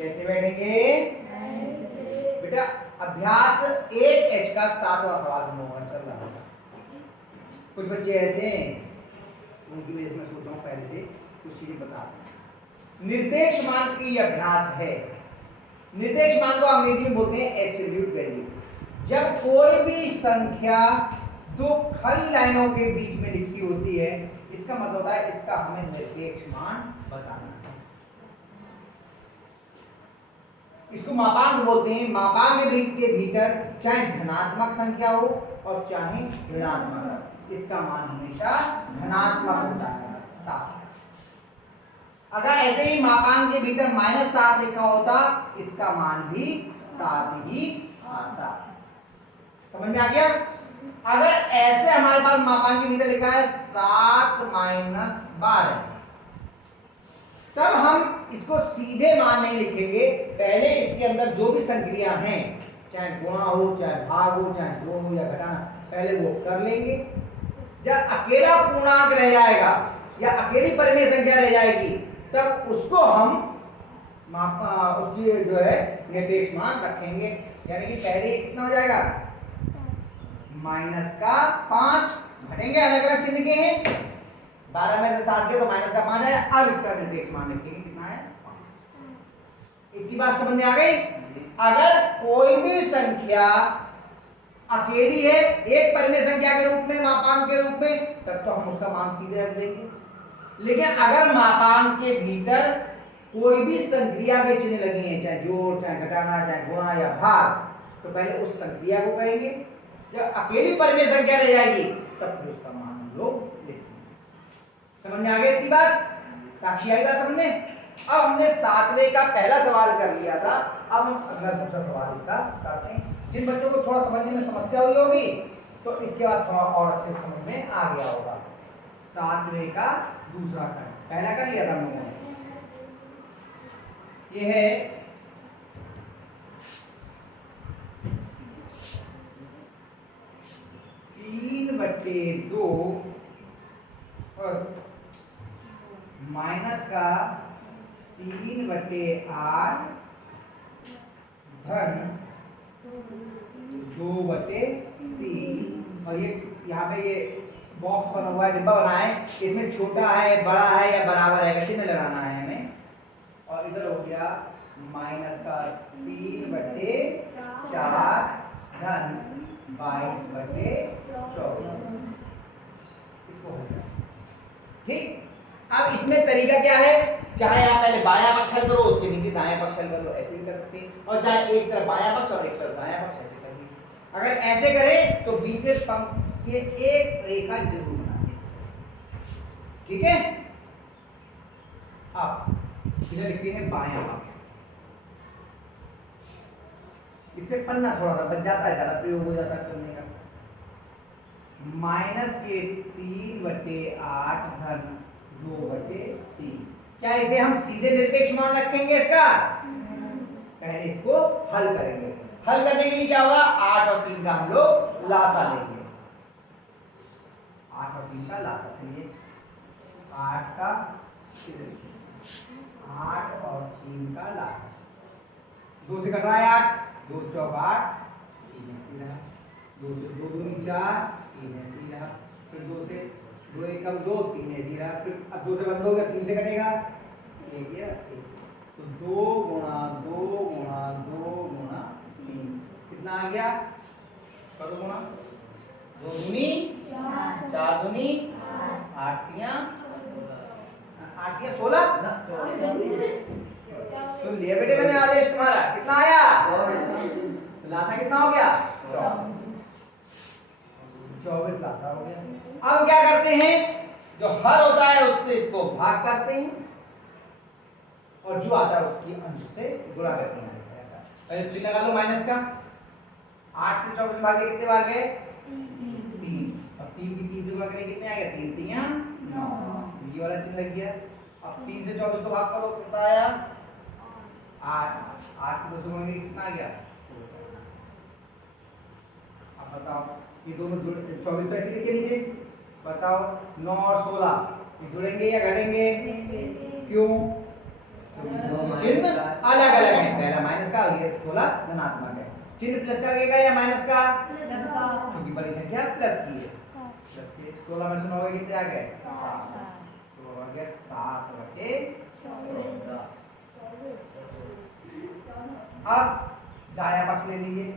कैसे बैठेंगे बेटा? अभ्यास 1H का 7वां सवाल हम लोगों का चल रहा होगा। कुछ बच्चे ऐसे हैं उनकी वजह से मैं सोच रहा हूँ पहले से कुछ चीजें बता दूं। निरपेक्ष मान की अभ्यास है। निरपेक्ष मान को अंग्रेजी में बोलते हैं एब्सोल्यूट वैल्यू। जब कोई भी संख्या दो खाली लाइनों के बीच में लिखी होती है, इसका मतलब होता है इसका हमें निरपेक्ष मान बताना है। इसको मापांक बोलते हैं। मापांक के भीतर चाहे धनात्मक संख्या हो और चाहे ऋणात्मक, इसका मान हमेशा धनात्मक होता है, 7। अगर ऐसे ही मापांक के भीतर -7 लिखा होता, इसका मान भी 7 ही आता। समझ में आ गया? अगर ऐसे हमारे पास मापांक के भीतर लिखा है 7 - 12, तब हम इसको सीधे मान नहीं लिखेंगे। पहले इसके अंदर जो भी संक्रिया हैं, चाहे गुणा हो, चाहे भाग हो, चाहे जोड़ हो या घटाना, पहले वो कर लेंगे। जब अकेला पूर्णांक रह जाएगा या अकेली परिमेय संख्या रह जाएगी, तब उसको हम उसकी जो है निरपेक्ष मान रखेंगे। यानी कि पहले कितना हो जाएगा? -5 घटेंगे, अलग अलग चिन्ह के हैं। 12 में से 7 के तो -5 है। अब इसका निरपेक्ष मान लिखेंगे, कितना है? 5। इतनी बात समझ में आ गई? अगर कोई भी संख्या अकेली है एक परिमेय संख्या के रूप में, मापांक के रूप में, तब तो हम उसका मान सीधे रख देंगे। लेकिन अगर मापांक के भीतर कोई भी संक्रिया के चिन्ह लगे हैं, चाहे जोड़, चाहे घटाना, चाहे गुणा या भाग, तो पहले उस संक्रिया को करेंगे। जब अकेली परिमेय संख्या रह जाएगी, तब फिर उसका मान हम लोग लिखेंगे। समझ में आ गई इतनी बात? साक्षी आई बात समझ में? अब हमने 7वें का पहला सवाल कर लिया था। अब हम अगला दूसरा सवाल इसका करते हैं। जिन बच्चों को थोड़ा समझने में समस्या हुई होगी, तो इसके बाद थोड़ा और अच्छे से समझ में आ गया होगा। 7वें का दूसरा कर, पहला कर लिया था हम लोगों ने। ये है 3/2 और माइनस का 3/8 धन 2/3। और ये यहाँ पे ये बॉक्स बना हुआ है, डिब्बा बना है, इसमें छोटा है, बड़ा है या बराबर है का चिन्ह लगाना है हमें। और इधर हो गया माइनस का 3/4 धन 22/24। इसको हो गया ठीक। अब इसमें तरीका क्या है? चाहे आप पहले बायां पक्ष हल करो, उसके नीचे दायां पक्ष हल कर लो, ऐसे भी कर सकते हैं। और चाहे एक तरफ बायां पक्ष और एक तरफ दायां पक्ष, ऐसे कर लीजिए। अगर ऐसे करें तो बीच में ये एक रेखा जरूर बना दीजिए, ठीक है? अब इधर लिखते हैं बायां पक्ष। इससे पन्ना थोड़ा सा बच जाता है, ज्यादा प्रयोग हो जाता है करने का। माइनस के 3/8 धन 2/3। क्या इसे हम सीधे निरपेक्ष मान रखेंगे इसका? पहले इसको हल करेंगे। हल करने के लिए क्या होगा? 8 और 3 का हम लोग लासा लेंगे। 8 और 3 का लासा, चलिए 8 का 8 और 3 का लासा। 2 से कट रहा है 8, 2 चौक 8, 3 ऐसी रहा। 2 से 2 दूनी 4, 3 ऐसी रहा। फिर 2 से 2 एकम 2, 3 ऐसी रहा। फिर अब 2 से बंद हो गया, 3 से कटेगा 1 या 1। तो 2 गुणा 2 गुणा 2 गुणा 3 कितना आ गया? करो गुणा। 2 दूनी 4 दूनी 8 तिया 16 ना। तो लिया बेटे मैंने आदेश तुम्हारा, कितना आया? लासा कितना हो गया? 24 लासा हो गया। अब क्या करते हैं? जो हर होता है उससे इसको भाग करते हैं और जो आता है उसकी अंश से गुणा करते हैं। पहले चिन्ह लगा लो माइनस का। 8 से 24 भागे कितने बार गए? 3। अब 3 की 3 से गुणा करें कितने आएगा? 3 तिया 9। ये वाला चिन्ह लग गया। अब 3 से 24 को भाग करो, कितना आया? 8। 8 की 2 से गुणा कितना आ गया? अब बताओ ये दोनों जुड़ 24 तो ऐसे लिखे नीचे। बताओ 9 और 16 ये जुड़ेंगे या घटेंगे? क्यों? चिन्ह अलग अलग है, पहला माइनस का और ये 16 धनात्मक है। चिन्ह प्लस का लगेगा या माइनस का? क्योंकि बड़ी संख्या प्लस की है। 16 में से 9 कितने आ गए? 7। तो आ गया 7/14। अब दाया पक्ष ले लीजिए।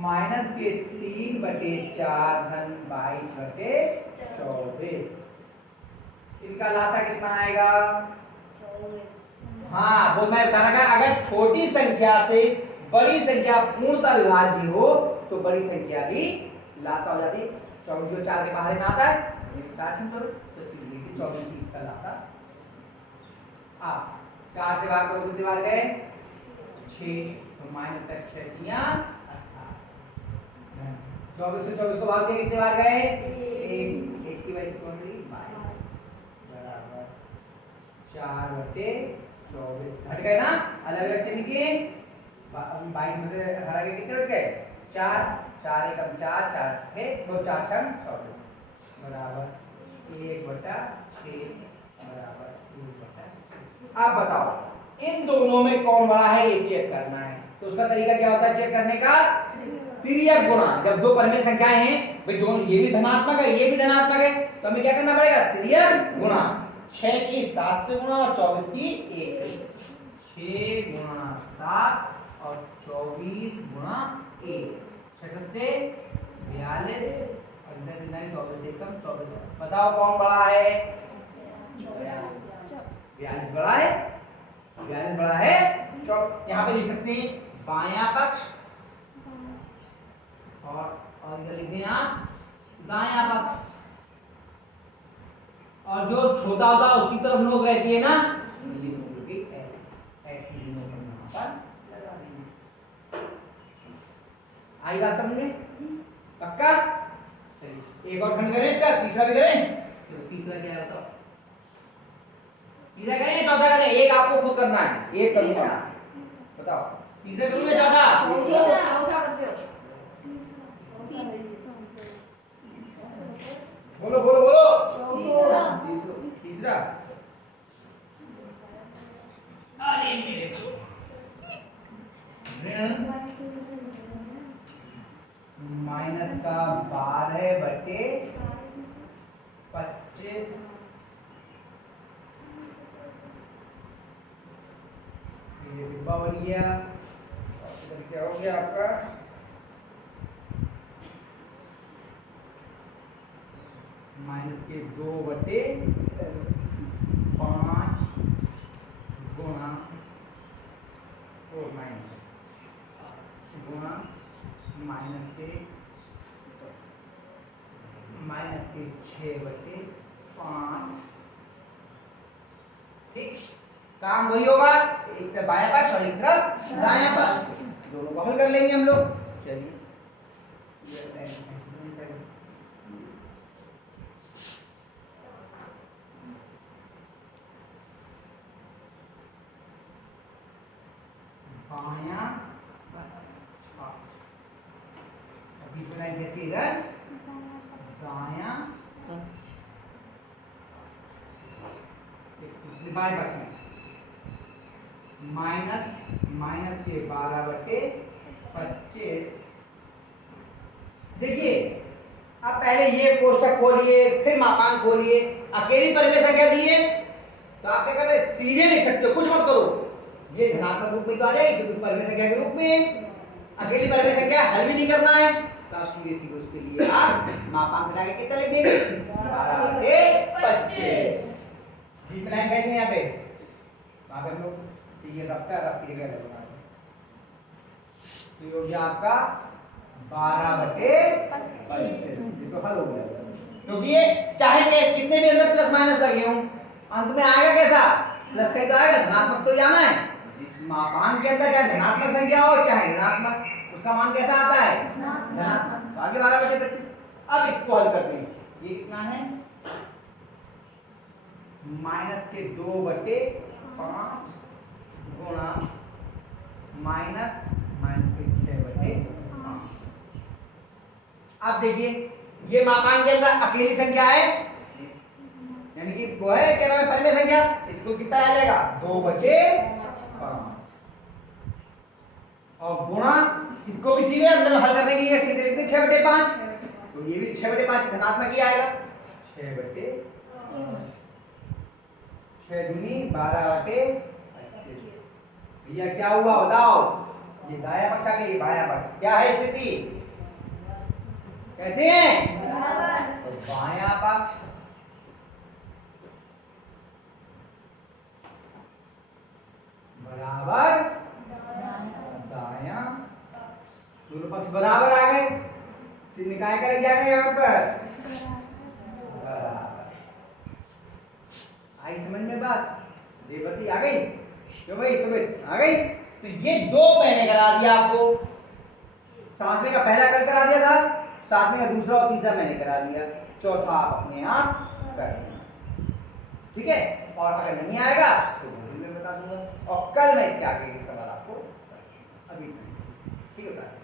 माइनस के 3/4 धन 22/24। इनका लासा कितना आएगा? 24। हाँ, वो मैं बता रहा था, अगर छोटी संख्या से बड़ी संख्या पूर्णतः विभाज्य हो तो बड़ी संख्या भी लासा हो जाती है। 24 जो 4 के बाहर में आता है, ये काटन करो तो सीधे 24 इसका लासा। अब 4 से भाग करो कितने बार गए? 6। तो माइनस का 6 दिया 24 से 24 को भाग के कितने बार गए? 1 की वजह से कौन ली? 22 बराबर 4/24 घट गए ना, अलग अलग चिन्ह किए। 22 में से 18 के कितने बच गए? 4 4 एकम 4 4 है 2 4 6 24 बराबर 1/6 बराबर 1/6। अब बताओ इन दोनों में कौन बड़ा है, ये चेक करना है। तो उसका तरीका क्या होता है चेक करने का? तिर्यक गुणा। जब दो परिमेय संख्याएं हैं भाई, दोनों ये भी धनात्मक है ये भी धनात्मक है, तो हमें क्या करना पड़ेगा? तिर्यक गुणा। 6 की 7 से गुणा और 24 की 1 से। 6 गुणा 7 और 24 गुणा 1 6 7 42 और इधर 24 एकम 24। बताओ कौन बड़ा है? 42 बड़ा है। 42 बड़ा है। यहाँ पे लिख सकते हैं बायां पक्ष और इधर लिख दें आप दायां पक्ष। और जो छोटा होता है उसकी तरफ नोक रहती है ना, ये नोक की ऐसी ही नोक यहाँ पर लगा देंगे। आई बात समझ में? पक्का? एक और खंड करें इसका, तीसरा भी करें। चलो तीसरा क्या है बताओ? तीसरा करें चौथा करें? एक आपको खुद करना है, एक करूंगा। बताओ तीसरा करूंगा चौथा? बोलो बोलो बोलो। तीसरा। अरे मेरे माइनस का 12/25 ये डिब्बा बन गया। और क्या हो गया आपका? माइनस के 2/5 गुणा गुणा माइनस के 6/5। ठीक, काम वही होगा, एक तरफ बायां पक्ष और एक तरफ दायां पक्ष, दोनों को हल कर लेंगे हम लोग। चलिए बायां अभी बनाई देती इधर दायां बाएं पक्ष में माइनस के 12/25। देखिए अब पहले ये कोष्ठक खोलिए फिर मापांक खोलिए। अकेली परिमेय संख्या दी है तो आप क्या कर रहे हैं? सीधे लिख सकते हो, कुछ मत करो। ये धनात्मक रूप में तो आ जाएगी क्योंकि परिमेय संख्या के रूप में अकेली परिमेय संख्या हल भी नहीं करना है, तो आप सीधे सीधे उसके लिए आप मापांक हटा के कितना लिख देंगे? 12/25। जी लाइन कहेंगे यहाँ पे, वहां पे हम लोग ये रफ्ता रफ्ती का लगना है। तो ये हो गया आपका 12/25, तो हल हो गया। क्योंकि ये चाहे कितने भी अंदर प्लस माइनस लगे हों, अंत में आएगा कैसा? प्लस का ही तो आएगा, धनात्मक तो जाना है। मापांक के अंदर क्या धनात्मक संख्या हो चाहे ऋणात्मक, उसका मान कैसा आता है? धनात्मक। आगे 12/25। अब इसको हल करते हैं। ये कितना है? माइनस के 2/5 गुणा माइनस के 6/5। अब देखिए ये मापांक के अंदर अकेली संख्या है, यानी कि वो है क्या नाम है परिमेय संख्या, इसको कितना आ जाएगा 2/5 और गुणा इसको भी सीधे अंदर हल करने के लिए सीधे लिखते 6/5, तो ये भी 6/5 धनात्मक ही आएगा 6/5 6 दूनी 12/25। भैया क्या हुआ बताओ, ये दाया पक्ष आ गया, ये बाया पक्ष, क्या है स्थिति कैसे है, तो बाया पक्ष बराबर दाया, दोनों पक्ष बराबर आ गए, चिन्ह काय का लग जाएगा यहाँ पर बराबर। आई समझ में बात, देवती आ गई क्यों भाई, सुमित आ गई। तो ये दो मैंने करा दिया आपको, सातवें का पहला कल करा दिया था, सातवें का दूसरा और तीसरा मैंने करा दिया, चौथा आप अपने आप कर लेना, ठीक है। और अगर नहीं आएगा तो मैं बता दूंगा, और कल मैं इसके आगे के सवाल आपको अभी ठीक है।